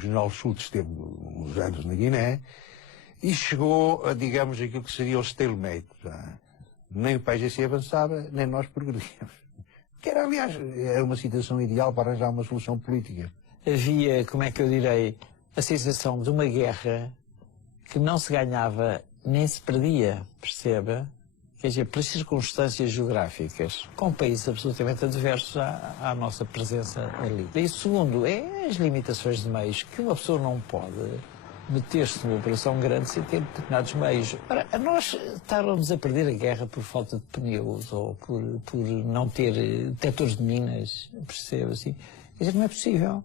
general Schultz esteve uns anos na Guiné e chegou a, digamos, aquilo que seria o stalemate. Nem o PAIGC avançava, nem nós progredíamos. Que era, aliás, era uma situação ideal para arranjar uma solução política. Havia, como é que eu direi, a sensação de uma guerra que não se ganhava nem se perdia, percebe? Quer dizer, pelas circunstâncias geográficas, com países absolutamente adversos à nossa presença ali. E segundo, é as limitações de meios, que uma pessoa não pode meter-se numa operação grande sem ter determinados meios. Ora, nós estávamos a perder a guerra por falta de pneus ou por não ter detectores de minas, percebe assim? Quer dizer, não é possível.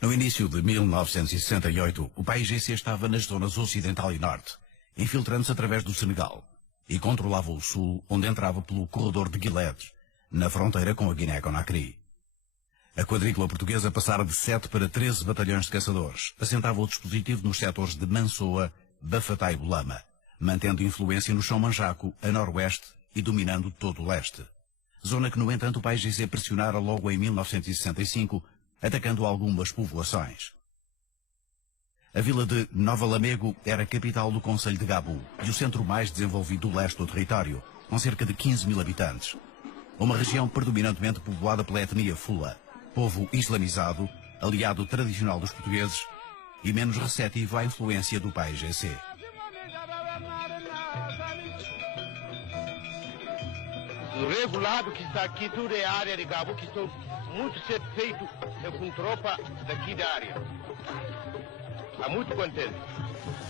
No início de 1968, o PAIGC estava nas zonas ocidental e norte, infiltrando-se através do Senegal, e controlava o sul, onde entrava pelo corredor de Guiledes, na fronteira com a Guiné-Conakry. A quadrícula portuguesa passara de 7 para 13 batalhões de caçadores, assentava o dispositivo nos setores de Mansoa, Bafatá e Bulama, mantendo influência no chão Manjaco, a noroeste e dominando todo o leste. Zona que, no entanto, o PAIGC pressionara logo em 1965, atacando algumas povoações. A vila de Nova Lamego era capital do Conselho de Gabu e o centro mais desenvolvido do leste do território, com cerca de 15 mil habitantes. Uma região predominantemente povoada pela etnia Fula, povo islamizado, aliado tradicional dos portugueses e menos receptivo à influência do PAIGC. O regulado que está aqui, tudo é área de Gabu, que estou muito satisfeito com tropa daqui da área. Está muito contente.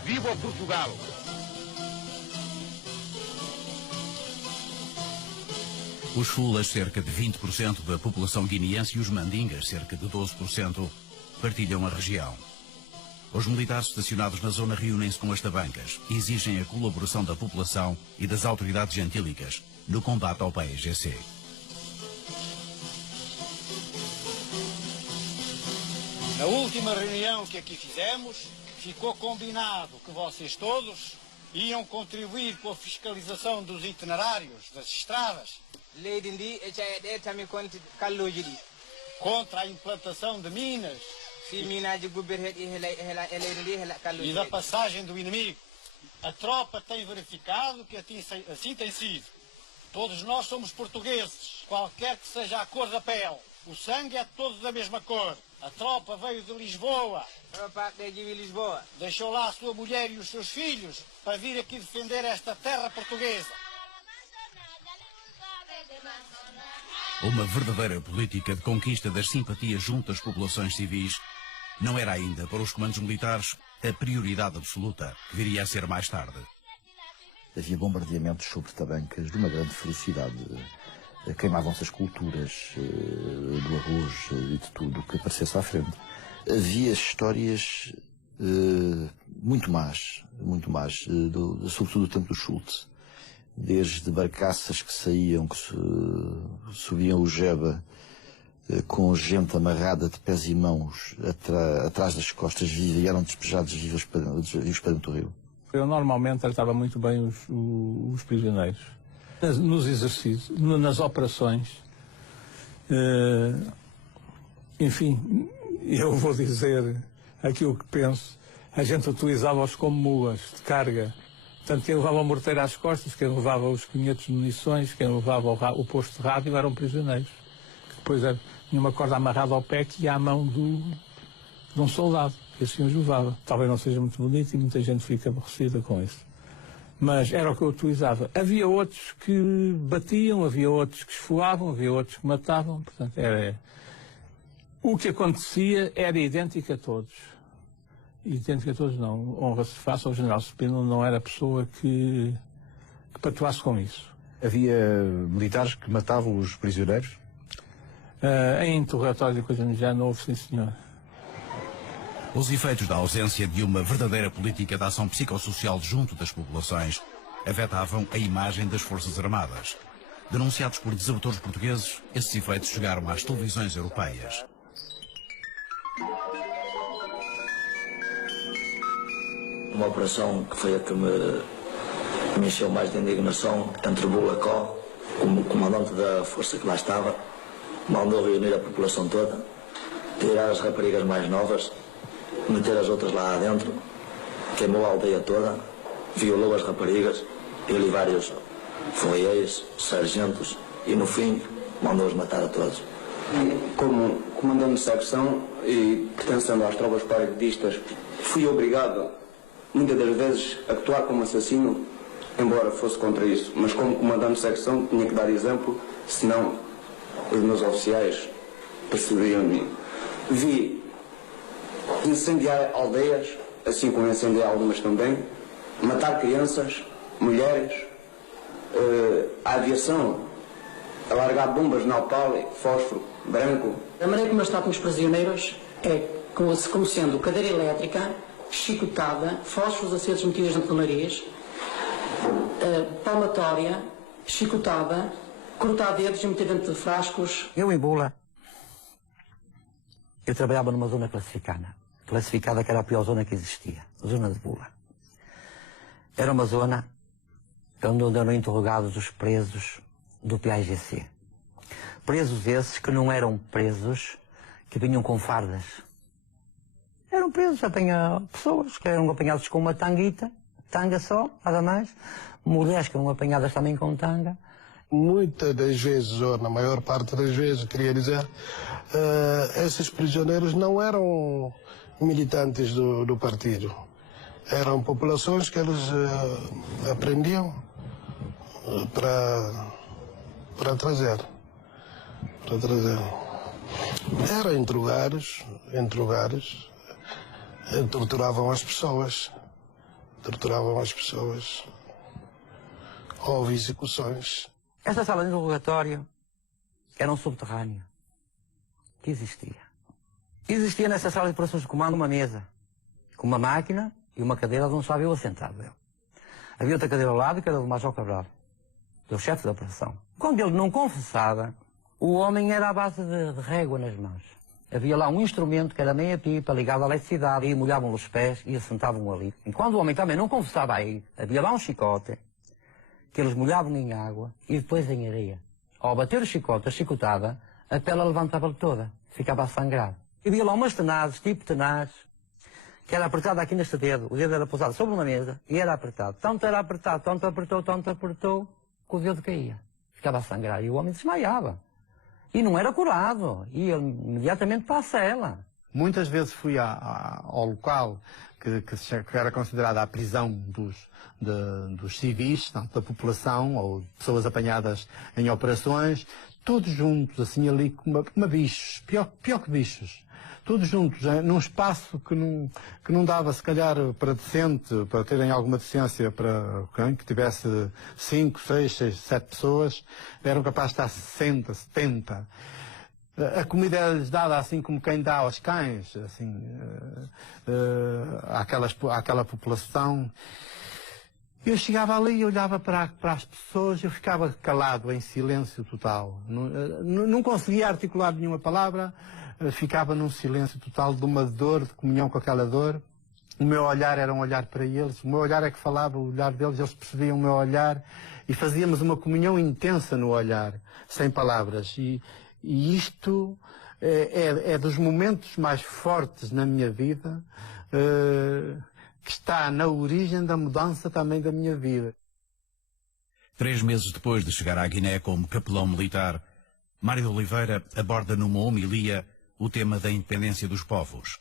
Viva Portugal! Os Fulas, cerca de 20% da população guineense, e os Mandingas, cerca de 12%, partilham a região. Os militares estacionados na zona reúnem-se com as tabancas e exigem a colaboração da população e das autoridades gentílicas no combate ao PAIGC. Na última reunião que aqui fizemos, ficou combinado que vocês todos iam contribuir com a fiscalização dos itinerários, das estradas, contra a implantação de minas e da passagem do inimigo. A tropa tem verificado que assim tem sido. Todos nós somos portugueses, qualquer que seja a cor da pele. O sangue é todos da mesma cor. A tropa veio de Lisboa. Deixou lá a sua mulher e os seus filhos para vir aqui defender esta terra portuguesa. Uma verdadeira política de conquista das simpatias junto às populações civis não era ainda para os comandos militares a prioridade absoluta, que viria a ser mais tarde. Havia bombardeamentos sobre tabancas de uma grande felicidade. Queimavam-se as culturas do arroz e de tudo que aparecesse à frente. Havia histórias muito más, sobretudo do tempo do Schultz. Desde barcaças que saíam, que subiam o Jeba com gente amarrada de pés e mãos atrás das costas vivas e eram despejados vivos para dentro do rio. Eu normalmente tratava muito bem os prisioneiros. Nos exercícios, nas operações, enfim, eu vou dizer aquilo que penso, a gente utilizava-os como mulas de carga. Portanto, quem levava o morteiro às costas, quem levava os cunhetos de munições, quem levava o posto de rádio eram prisioneiros. Que depois tinha uma corda amarrada ao pé que ia à mão de um soldado, que assim os levava. Talvez não seja muito bonito e muita gente fica aborrecida com isso. Mas era o que eu utilizava. Havia outros que batiam, havia outros que esfoavam, havia outros que matavam. Portanto, o que acontecia era idêntico a todos. Idêntico a todos não. Honra-se face ao general Cepino, não era pessoa que patuasse com isso. Havia militares que matavam os prisioneiros? Em interrogatórios e coisas já não houve, sim senhor. Os efeitos da ausência de uma verdadeira política de ação psicossocial junto das populações afetavam a imagem das Forças Armadas. Denunciados por desertores portugueses, esses efeitos chegaram às televisões europeias. Uma operação que foi a que me encheu mais de indignação entre Bulacó, como comandante da força que lá estava, mandou reunir a população toda, tirar as raparigas mais novas, meter as outras lá adentro, queimou a aldeia toda, violou as raparigas, ele e vários fogueiros, sargentos, e no fim mandou-os matar a todos. Como comandante de secção e pertencendo às tropas paraquedistas, fui obrigado, muitas das vezes, a actuar como assassino, embora fosse contra isso. Mas como comandante de secção tinha que dar exemplo, senão os meus oficiais perseguiriam de mim. Vi incendiar aldeias, assim como incendiar algumas também, matar crianças, mulheres, a aviação, a largar bombas na napalm, fósforo, branco. A maneira como eles tratam os prisioneiros é como sendo cadeira elétrica, chicotada, fósforos acesos metidos no nariz, palmatória, chicotada, cortar dedos e meter dentro de frascos. Eu em Bula, eu trabalhava numa zona classificada que era a pior zona que existia, a zona de Bula. Era uma zona onde eram interrogados os presos do PAIGC. Presos esses que não eram presos que vinham com fardas. Eram presos, pessoas que eram apanhados com uma tanguita, tanga só, nada mais. Mulheres que eram apanhadas também com tanga. Muitas das vezes, ou na maior parte das vezes, queria dizer, esses prisioneiros não eram militantes do partido. Eram populações que eles aprendiam para trazer. Era entre lugares, torturavam as pessoas. Houve execuções. Esta sala de interrogatório era um subterrâneo que existia. Existia nessa sala de operações de comando uma mesa com uma máquina e uma cadeira onde estava eu assentado. Havia outra cadeira ao lado que era do Major Cabral, do chefe da operação. Quando ele não confessava, o homem era à base de régua nas mãos. Havia lá um instrumento que era meia pipa, ligado à eletricidade, e molhavam-lhe os pés e assentavam ali. E quando o homem também não confessava aí, havia lá um chicote, que eles molhavam em água e depois em areia. Ao bater o chicote, a chicotada, a pele levantava-lhe toda, ficava a sangrar. E havia lá umas tenazes, tipo tenazes, que era apertada aqui neste dedo. O dedo era pousado sobre uma mesa e era apertado. Tanto era apertado, tanto apertou, que o dedo caía. Ficava a sangrar e o homem desmaiava. E não era curado, ia imediatamente para a cela. Muitas vezes fui ao local que era considerada a prisão dos civis, da população, ou populações apanhadas em operações, todos juntos, assim ali, como bichos, pior que bichos. Todos juntos, num espaço que não dava, se calhar, para terem alguma decência para quem que tivesse 5, 6, 7 pessoas, eram capazes de estar 60, 70. A comida era-lhes dada assim como quem dá aos cães, assim, àquela população. Eu chegava ali e olhava para as pessoas, eu ficava calado, em silêncio total. Não conseguia articular nenhuma palavra. Ficava num silêncio total de uma dor, de comunhão com aquela dor. O meu olhar era um olhar para eles, o meu olhar é que falava, o olhar deles, eles percebiam o meu olhar e fazíamos uma comunhão intensa no olhar, sem palavras. E isto é dos momentos mais fortes na minha vida, que está na origem da mudança também da minha vida. 3 meses depois de chegar à Guiné como capelão militar, Mário de Oliveira aborda numa homilia o tema da independência dos povos.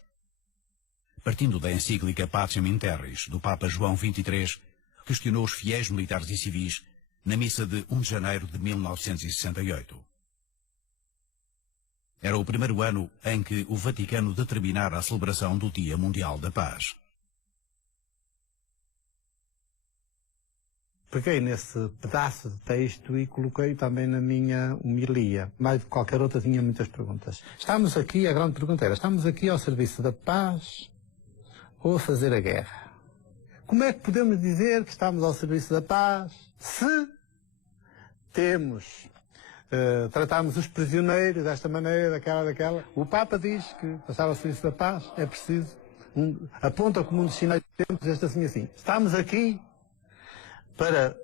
Partindo da encíclica Pacem in Terris, do Papa João XXIII, questionou os fiéis militares e civis na missa de 1 de janeiro de 1968. Era o primeiro ano em que o Vaticano determinara a celebração do Dia Mundial da Paz. Peguei nesse pedaço de texto e coloquei também na minha homilia. Mais de qualquer outra tinha muitas perguntas. Estamos aqui, a grande pergunta era, estamos aqui ao serviço da paz ou a fazer a guerra? Como é que podemos dizer que estamos ao serviço da paz se tratamos os prisioneiros desta maneira, daquela? O Papa diz que passar ao serviço da paz é preciso, aponta como um dos sinais de tempos este assim. Estamos aqui para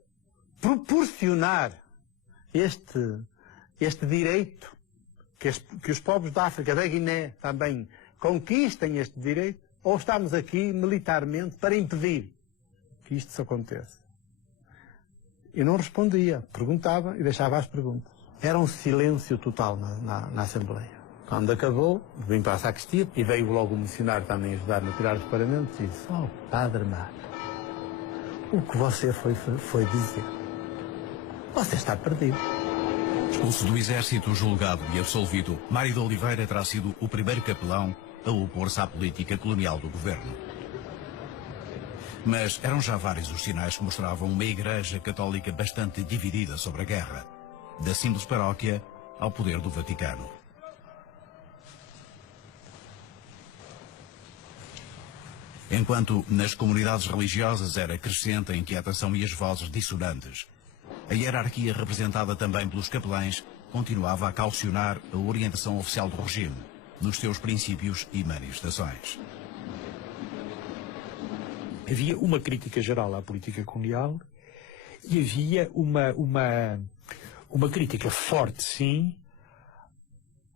proporcionar este direito que os povos da África, da Guiné, também conquistem este direito, ou estamos aqui militarmente para impedir que isto se aconteça? E não respondia, perguntava e deixava as perguntas. Era um silêncio total na Assembleia. Quando acabou, vim para a sacristia e veio logo o missionário também ajudar-me a tirar os paramentos e disse: "Oh, Padre Mário, o que você foi dizer? Você está perdido." Expulso do exército, julgado e absolvido, Mário de Oliveira terá sido o primeiro capelão a opor-se à política colonial do governo. Mas eram já vários os sinais que mostravam uma igreja católica bastante dividida sobre a guerra, da simples paróquia ao poder do Vaticano. Enquanto nas comunidades religiosas era crescente a inquietação e as vozes dissonantes, a hierarquia representada também pelos capelães continuava a caucionar a orientação oficial do regime, nos seus princípios e manifestações. Havia uma crítica geral à política colonial e havia uma crítica forte, sim,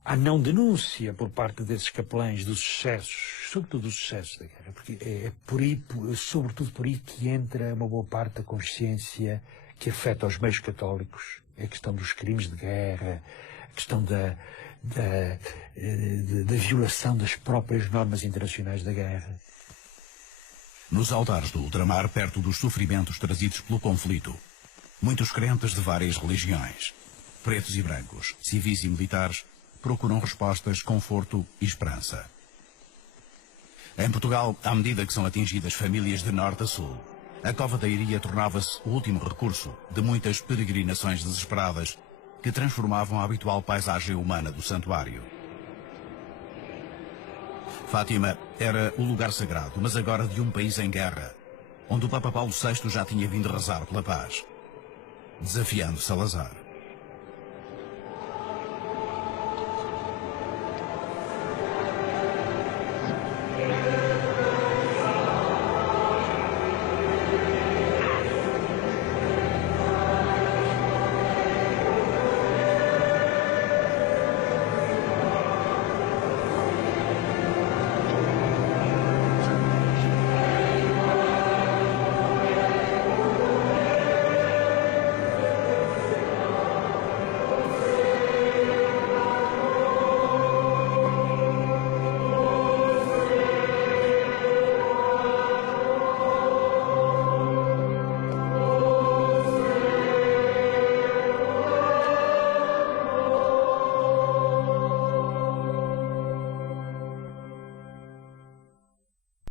à não denúncia por parte desses capelães dos excessos, sobretudo dos excessos da guerra, porque é por aí, sobretudo por aí que entra uma boa parte da consciência que afeta os meios católicos, a questão dos crimes de guerra, a questão da violação das próprias normas internacionais da guerra. Nos altares do ultramar, perto dos sofrimentos trazidos pelo conflito, muitos crentes de várias religiões, pretos e brancos, civis e militares, procuram respostas, conforto e esperança. Em Portugal, à medida que são atingidas famílias de norte a sul, a Cova da Iria tornava-se o último recurso de muitas peregrinações desesperadas que transformavam a habitual paisagem humana do santuário. Fátima era o lugar sagrado, mas agora de um país em guerra, onde o Papa Paulo VI já tinha vindo rezar pela paz, desafiando Salazar.